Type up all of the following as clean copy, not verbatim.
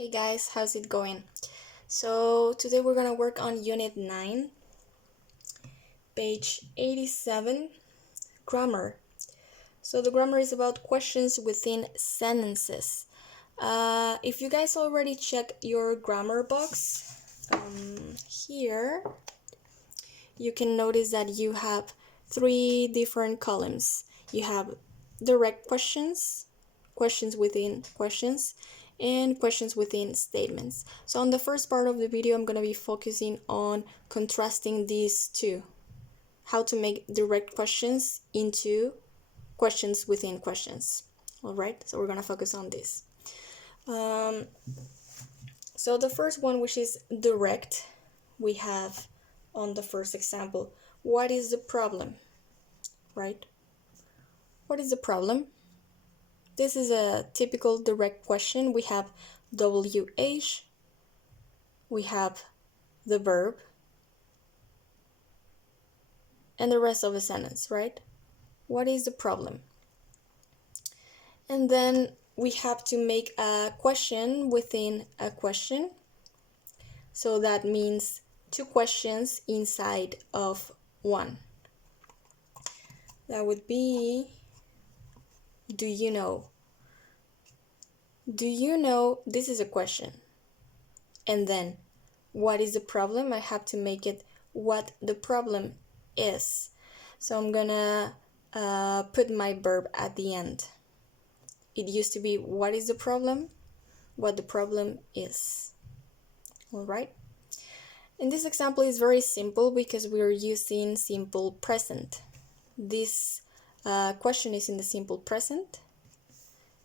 Hey guys, how's it going? So today we're gonna work on Unit 9, page 87, grammar. So the grammar is about questions within sentences. If you guys already checked your grammar box, here you can notice that you have 3 different columns. You have direct questions, questions within questions, and questions within statements. So on the first part of the video, I'm going to be focusing on contrasting these two, how to make direct questions into questions within questions. All right, so we're going to focus on this. So the first one, which is direct, we have on the first example, what is the problem, right? What is the problem? This is a typical direct question. We have WH, we have the verb, and the rest of the sentence, right? What is the problem? And then we have to make a question within a question. So that means 2 questions inside of one. That would be, do you know? Do you know? This is a question. And then, what is the problem? I have to make it what the problem is. So I'm gonna put my verb at the end. It used to be what is the problem? What the problem is. All right? And this example is very simple because we are using simple present. This question is in the simple present,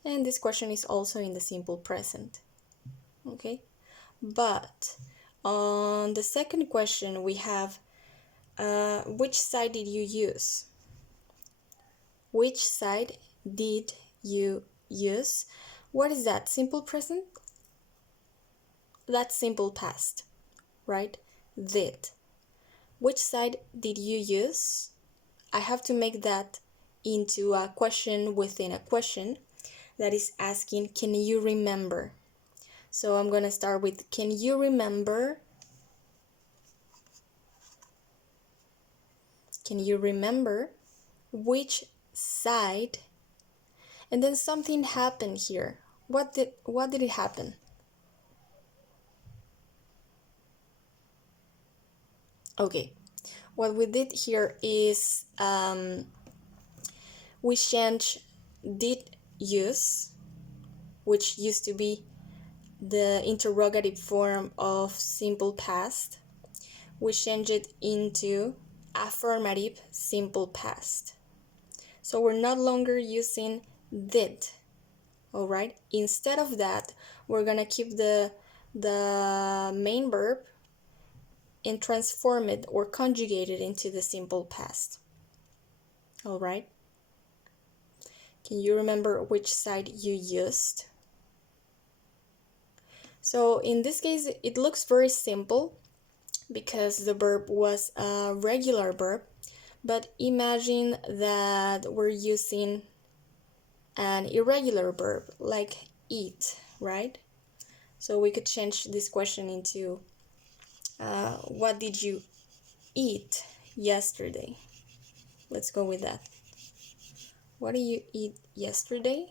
and this question is also in the simple present. Okay? But on the second question, we have which side did you use? Which side did you use? What is that? Simple present? That's simple past, right? Did. Which side did you use? I have to make that into a question within a question that is asking, can you remember? So I'm going to start with, can you remember? Can you remember which side? And then something happened here. What did it happen? Okay, what we did here is we changed did use, which used to be the interrogative form of simple past. We changed it into affirmative simple past. So we're no longer using did. All right. Instead of that, we're gonna keep the main verb and transform it or conjugate it into the simple past. All right. Can you remember which side you used? So in this case, it looks very simple because the verb was a regular verb, but imagine that we're using an irregular verb like eat, right? So we could change this question into what did you eat yesterday? Let's go with that. What did you eat yesterday?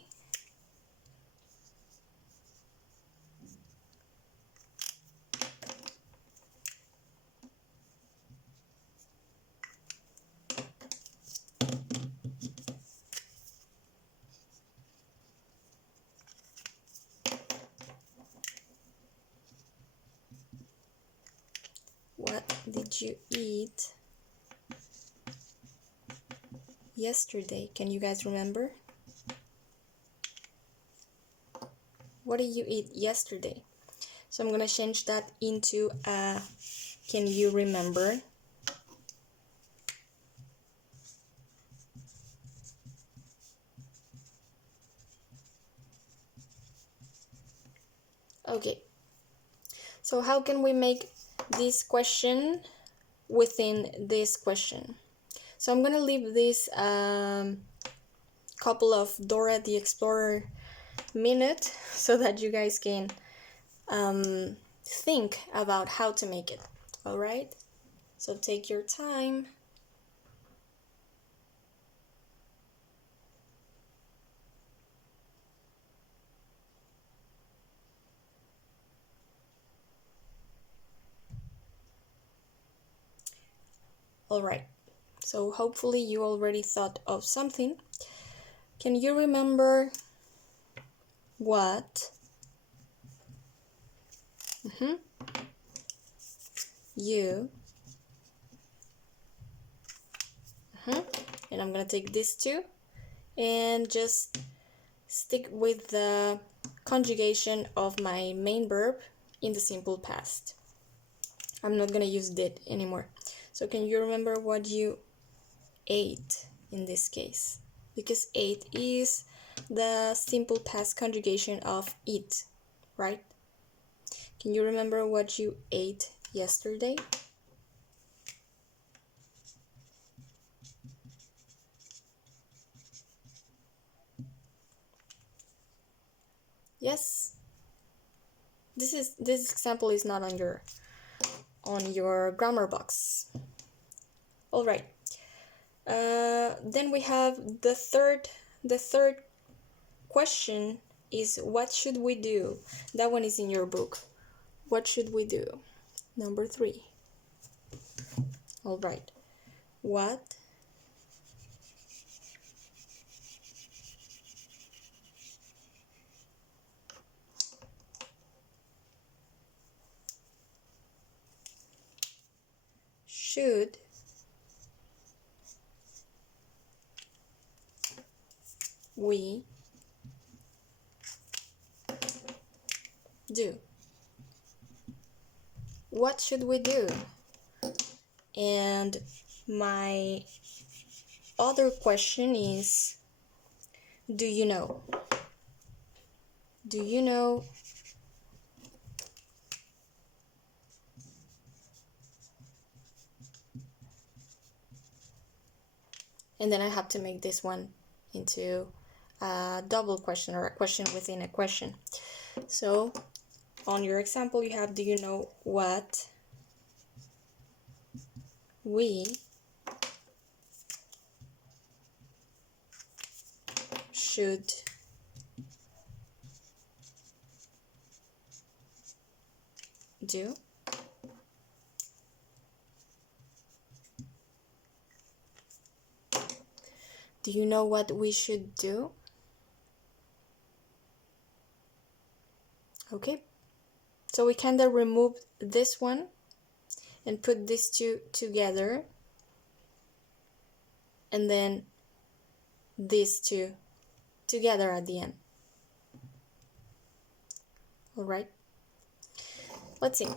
What did you eat yesterday? Can you guys remember? What did you eat yesterday? So I'm gonna change that into can you remember? Okay. So how can we make this question within this question? So I'm gonna leave this couple of Dora the Explorer minute so that you guys can think about how to make it. All right? So take your time. All right. So hopefully you already thought of something. Can you remember what you and I'm gonna take this too and just stick with the conjugation of my main verb in the simple past. I'm not gonna use did anymore. So can you remember what you ate in this case? Because ate is the simple past conjugation of eat, right? Can you remember what you ate yesterday? Yes. This example is not on your grammar box. All right. Then we have the third question is what should we do? That one is in your book. What should we do? Number 3. All right. What should we do? What should we do? And my other question is, do you know? Do you know? And then I have to make this one into a double question or a question within a question. So on your example, you have, do you know what we should do? Do you know what we should do? Okay, so we kind of remove this one and put these two together, and then these two together at the end. All right, let's see.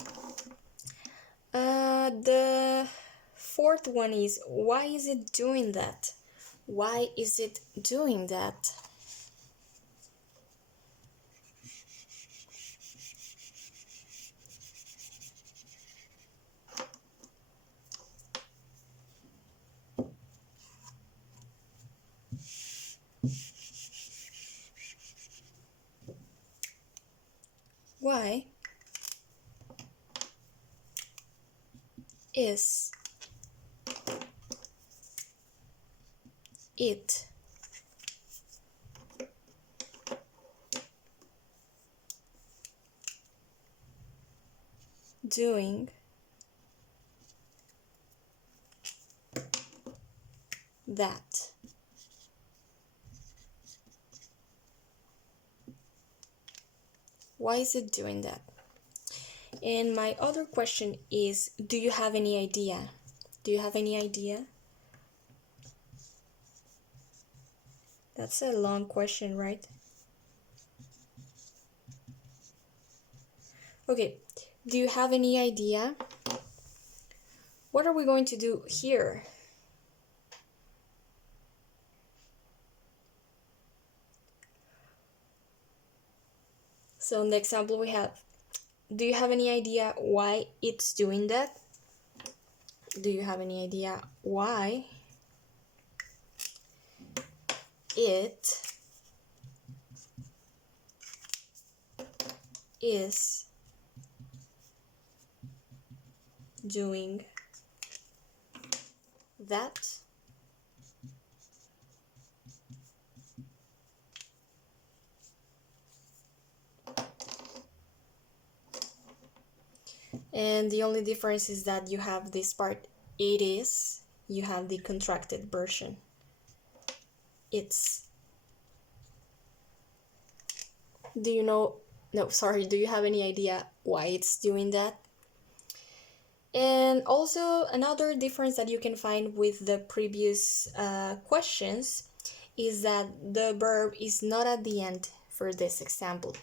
The fourth one is, why is it doing that? Why is it doing that? Why is it doing that? Why is it doing that? And my other question is, do you have any idea? Do you have any idea? That's a long question, right? Okay, do you have any idea? What are we going to do here? So in the example we have, do you have any idea why it's doing that? Do you have any idea why it is doing that. And the only difference is that you have this part, it is, you have the contracted version, it's. Do you know, no, sorry, do you have any idea why it's doing that? And also another difference that you can find with the previous questions is that the verb is not at the end for this example.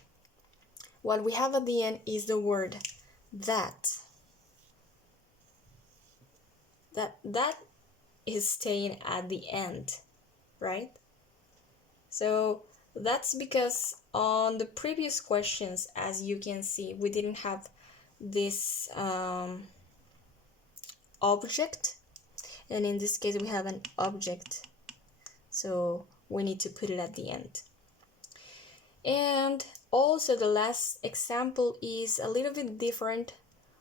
What we have at the end is the word that. That is staying at the end, right? So that's because on the previous questions, as you can see, we didn't have this object, and in this case we have an object, so we need to put it at the end. And also the last example is a little bit different,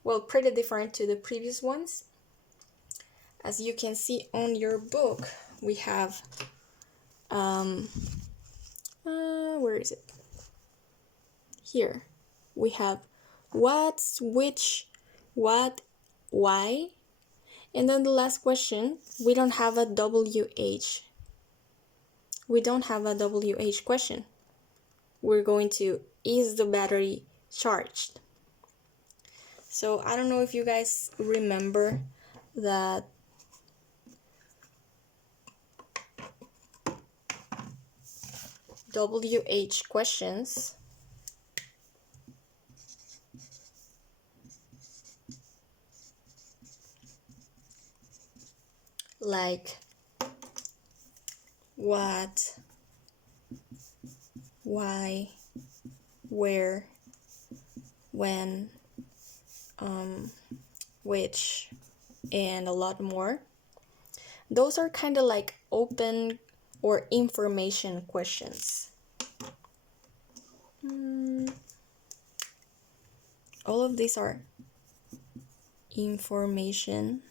well, pretty different to the previous ones. As you can see on your book, we have where is it? Here we have what, which, what, why, and then the last question, we don't have a WH. We don't have a WH question. We're going to, is the battery charged? So I don't know if you guys remember that WH questions like what, why, where, when, which, and a lot more. Those are kind of like open or information questions. All of these are information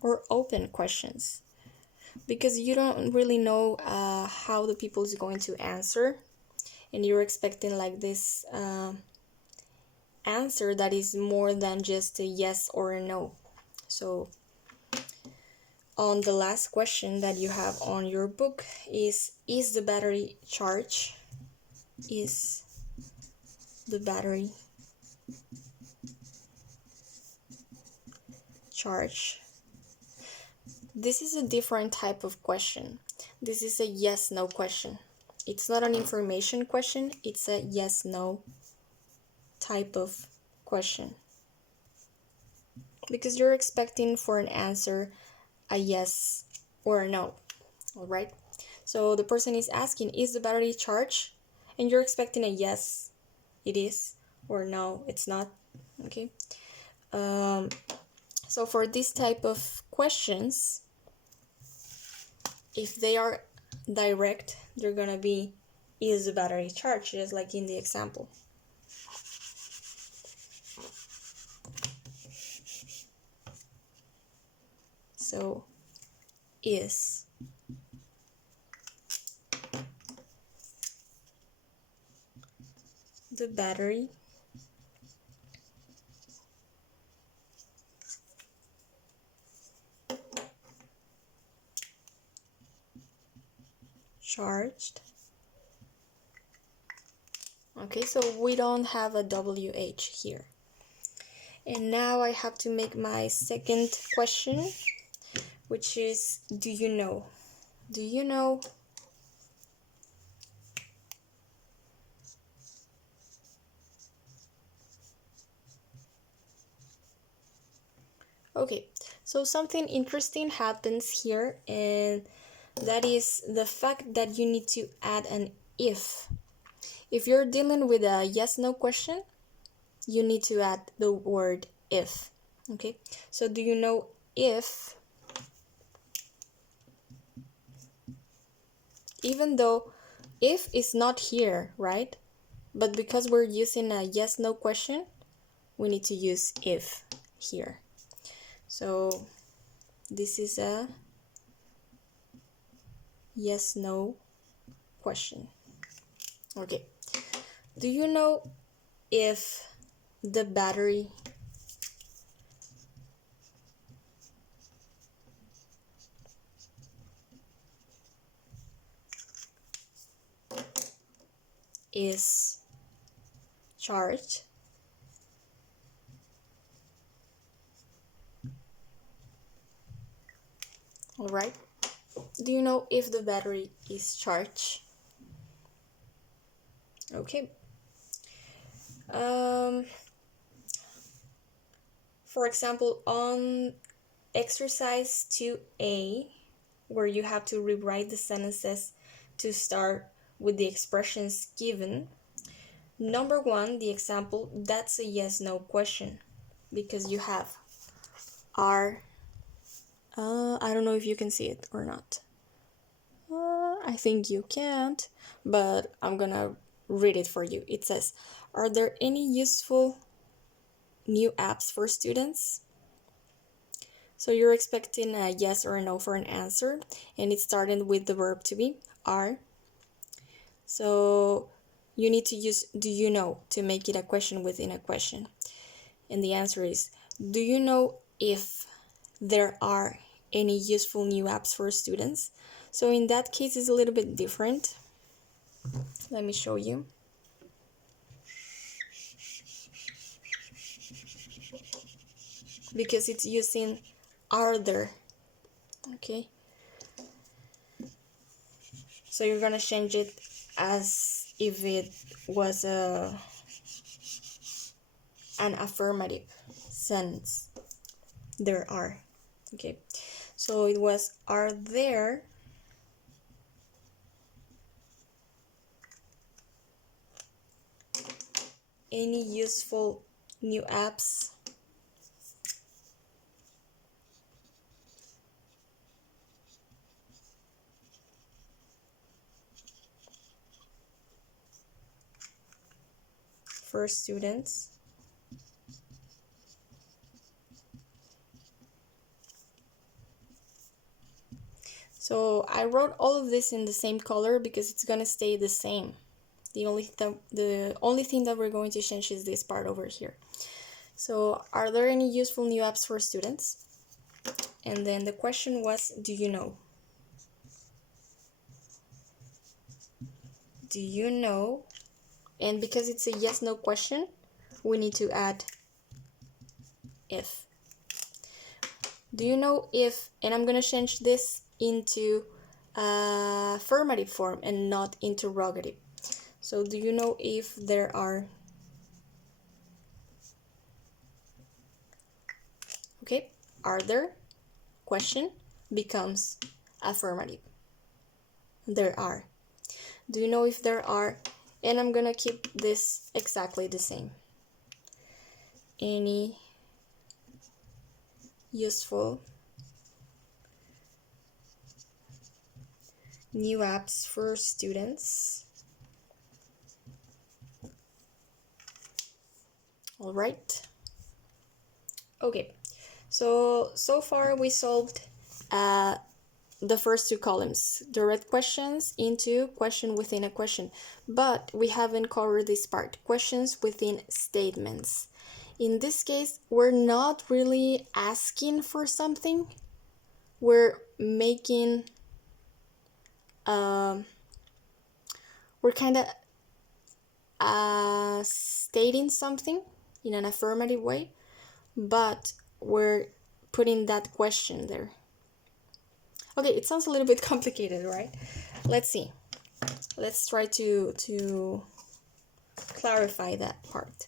or open questions because you don't really know how the people is going to answer, and you're expecting like this answer that is more than just a yes or a no. So on the last question that you have on your book is the battery charged? Is the battery charged? This is a different type of question. This is a yes-no question. It's not an information question, it's a yes-no type of question. Because you're expecting for an answer a yes or a no, all right? So the person is asking, is the battery charged? And you're expecting a yes, it is, or no, it's not, okay? So for this type of questions, if they are direct, they're gonna be, is the battery charged, just like in the example. So, is the battery charged? Okay, so we don't have a WH here. And now I have to make my second question, which is, do you know? Do you know? Okay, so something interesting happens here, and that is the fact that you need to add an if. If you're dealing with a yes-no question, you need to add the word if. Okay, so do you know if, even though if is not here, right? But because we're using a yes-no question, we need to use if here. So this is a yes/no question. Okay. Do you know if the battery is charged? All right. Do you know if the battery is charged? Okay. For example, on exercise 2A, where you have to rewrite the sentences to start with the expressions given, number 1, the example, that's a yes/no question because you have are. I don't know if you can see it or not. I think you can't, but I'm gonna read it for you. It says, are there any useful new apps for students? So you're expecting a yes or a no for an answer, and it started with the verb to be, are. So you need to use do you know to make it a question within a question. And the answer is, do you know if there are any useful new apps for students? So in that case, it's a little bit different. Let me show you. Because it's using are there. Okay. So you're gonna change it as if it was an affirmative sentence. There are. Okay. So it was, are there any useful new apps for students? So I wrote all of this in the same color because it's gonna stay the same. The only thing that we're going to change is this part over here. So are there any useful new apps for students? And then the question was, do you know? Do you know? And because it's a yes/no question, we need to add if. Do you know if, and I'm gonna change this into affirmative form and not interrogative. So do you know if there are, okay, are there, question becomes affirmative. There are. Do you know if there are, and I'm gonna keep this exactly the same, any useful new apps for students? All right. Okay, so far we solved the first two columns, direct questions into question within a question, but we haven't covered this part, questions within statements. In this case, we're not really asking for something, we're making we're kind of stating something in an affirmative way, but we're putting that question there. Okay, it sounds a little bit complicated, right? Let's see. Let's try to clarify that part.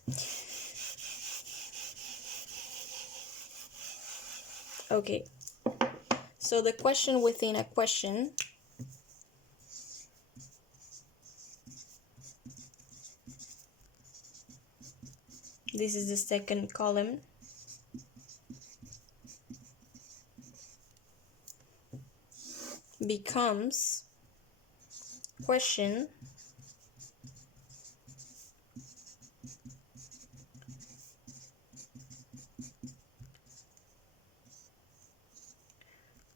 Okay, so the question within a question this is the second column. Becomes question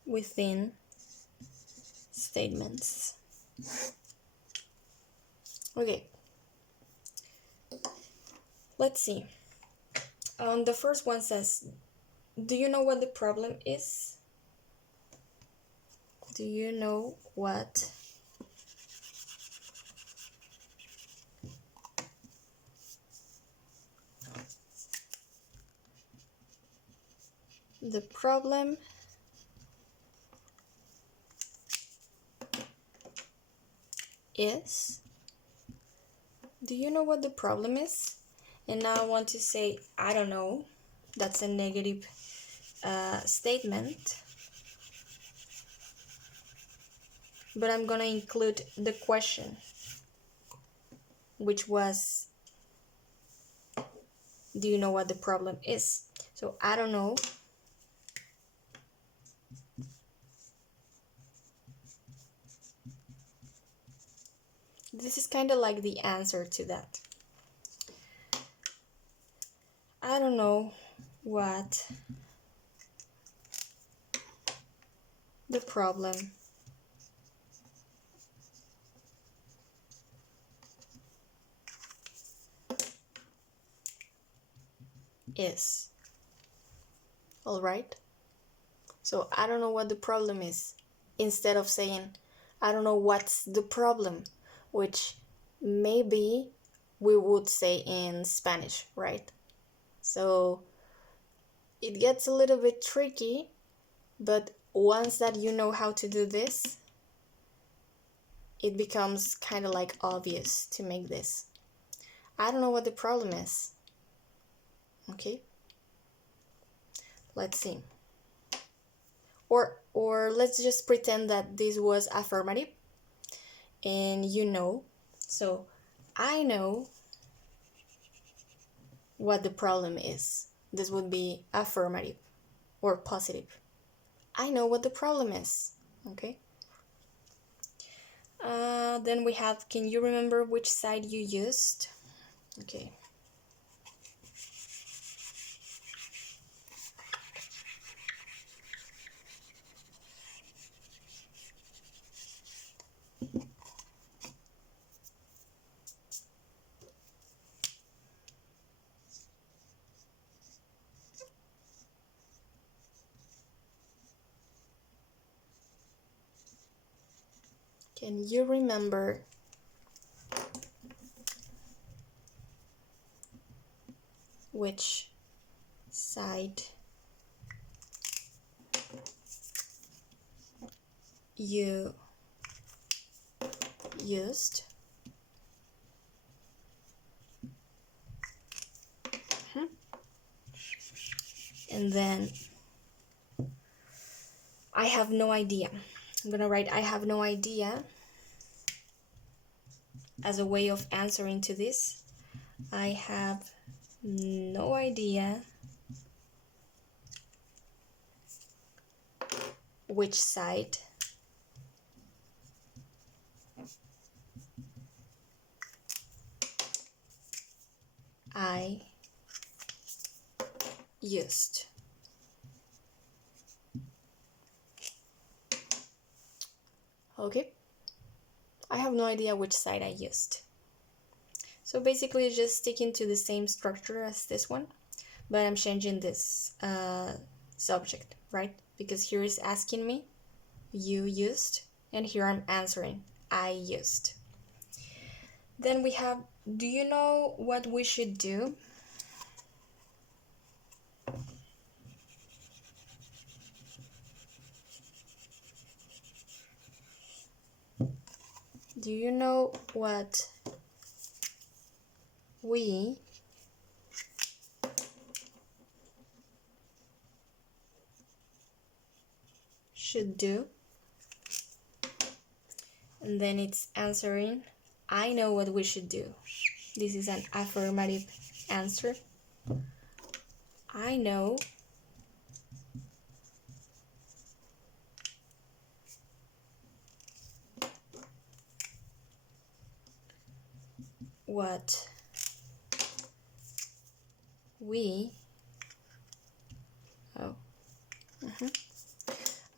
within statements. Okay, let's see. The first one says, do you know what the problem is? Do you know what the problem is? Do you know what the problem is? And now I want to say, I don't know. That's a negative statement. But I'm gonna include the question, which was, do you know what the problem is? So I don't know. This is kind of like the answer to that. I don't know what the problem is. All right? So I don't know what the problem is. Instead of saying, I don't know what's the problem, which maybe we would say in Spanish, right? So it gets a little bit tricky, but once that you know how to do this, it becomes kind of like obvious to make this. I don't know what the problem is. Okay? Let's see. Or let's just pretend that this was affirmative and you know. So I know what the problem is. This would be affirmative or positive. I know what the problem is. Okay? Then we have, can you remember which side you used? Okay. Can you remember which side you used? And then I have no idea. I'm gonna write I have no idea as a way of answering to this. I have no idea which side I used. Okay, I have no idea which side I used. So basically it's just sticking to the same structure as this one, but I'm changing this subject, right? Because here is asking me, you used, and here I'm answering, I used. Then we have, do you know what we should do? Do you know what we should do? And then it's answering, I know what we should do. This is an affirmative answer. I know what we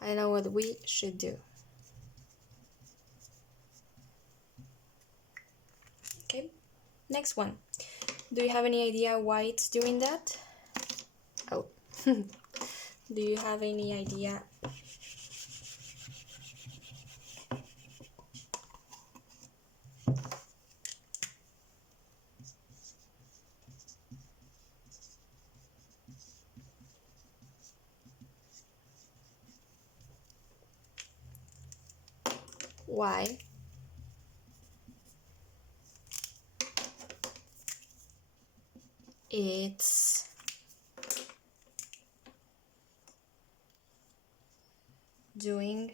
I know what we should do. Okay, next one. Do you have any idea why it's doing that? Oh, do you have any idea? Why? It's doing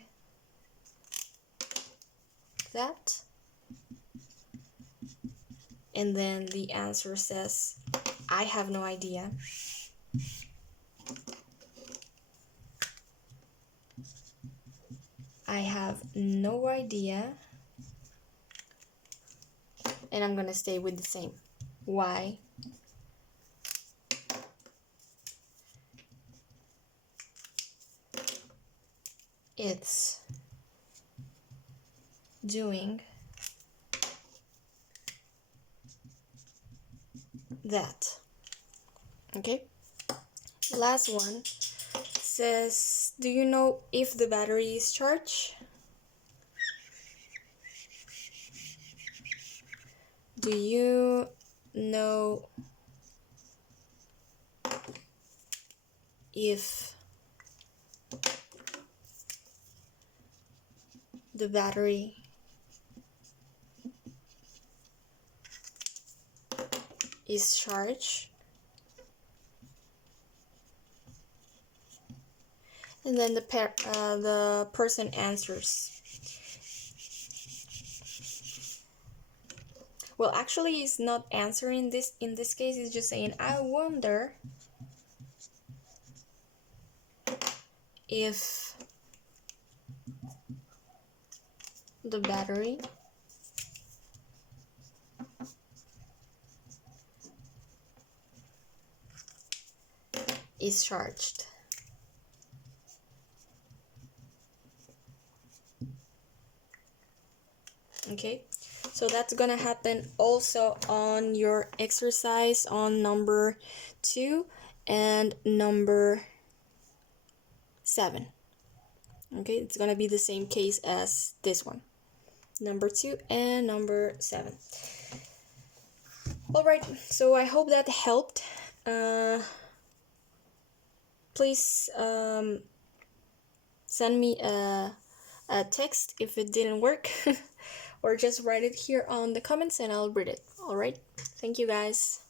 that, and then the answer says, I have no idea. I have no idea, and I'm gonna stay with the same. Why? It's doing that. Okay, last one says, do you know if the battery is charged? Do you know if the battery is charged? And then the person answers. Well, actually, he's not answering this. In this case, he's just saying, I wonder if the battery is charged. Okay, so that's gonna happen also on your exercise on number 2 and number 7. Okay, it's gonna be the same case as this one, number 2 and number 7. All right, so I hope that helped. Please send me a text if it didn't work or just write it here on the comments and I'll read it. All right, thank you guys.